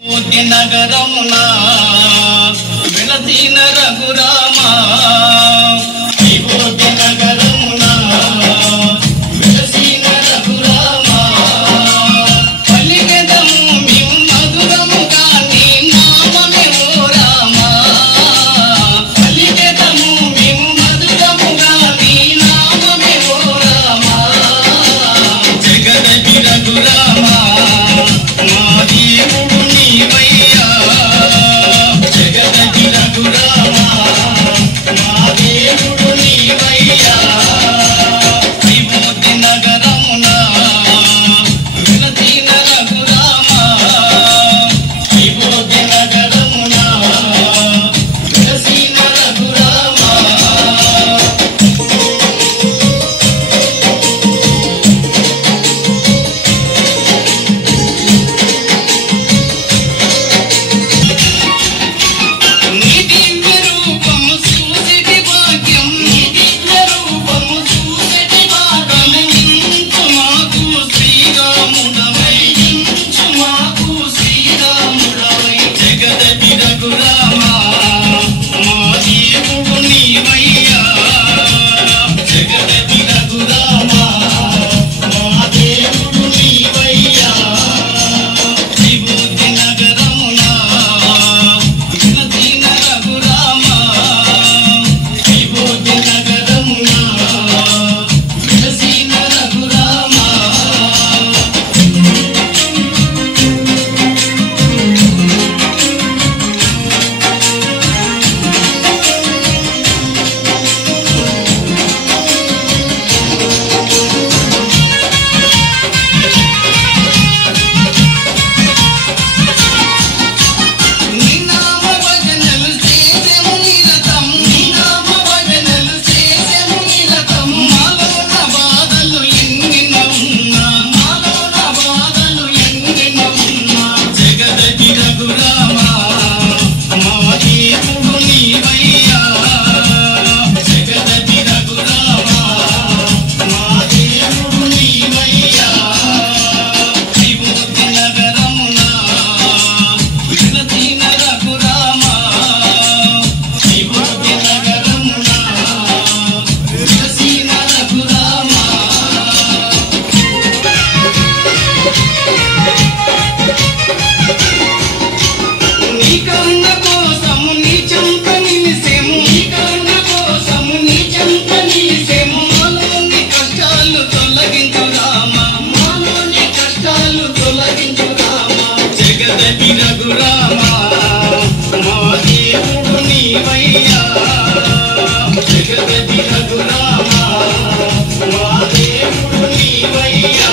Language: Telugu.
నగరమునా వెలసిన రఘురామా నగరమునా వెలసిన రఘురామా పలికెదము మేము మధురముగా నీ నామమే ఓ రామా పలికెదము మేము మధురముగా నీ నామమే ఓ రామా జగదపి రఘురామా మా దేవుడు నీవయ్యా జగదపి రఘురామా మా దేవుడు నీవయ్యా విభూతి నగరమునా వెలసిన రఘురామా విభూతి నగరమునా వెలసిన రఘురామా నీ దివ్య రూపము చూసిటి భాగ్యం నీ దివ్య రూపము చూసిటి భాగ్యం ఇంచు మాకు శ్రీరాముడవై ఇంచు మాకు శ్రీరాముడవై జగదపి రఘురామా మా దేవుడు నీవయ్యా జగదపి రఘురామా మా దేవుడు నీవయ్యా విభూతి నగరమునా వెలసిన రఘురామా విభూతి నగరమునా వెలసిన రఘురామా నీ నామ భజనలు చేసెము నిరతం నీ నామ భజనలు చేసెము నిరతం మాలోన బాధలు ఎన్నిన ఉన్నా మాలోన బాధలు ఎన్నిన ఉన్నా జగదపి రఘురామా మా దేవుడు నీవయ్యా జగదపి రఘురామా మా దేవుడు నీవయ్యా విభూతి నగరమునా వెలసిన రఘురామా విభూతి నగరమునా వెలసిన రఘురామా నీ కరుణ కోసము నీ చెంత నిలిసెము నీ కరుణ కోసము నీ చెంత నిలిసెము మాలోని కష్టాలు తొలగించు రామా మాలోని కష్టాలు తొలగించు రామా జగదపి రఘురామా మా దేవుడు నీవయ్యా జగదపి రఘురామా మా దేవుడు నీవయ్యా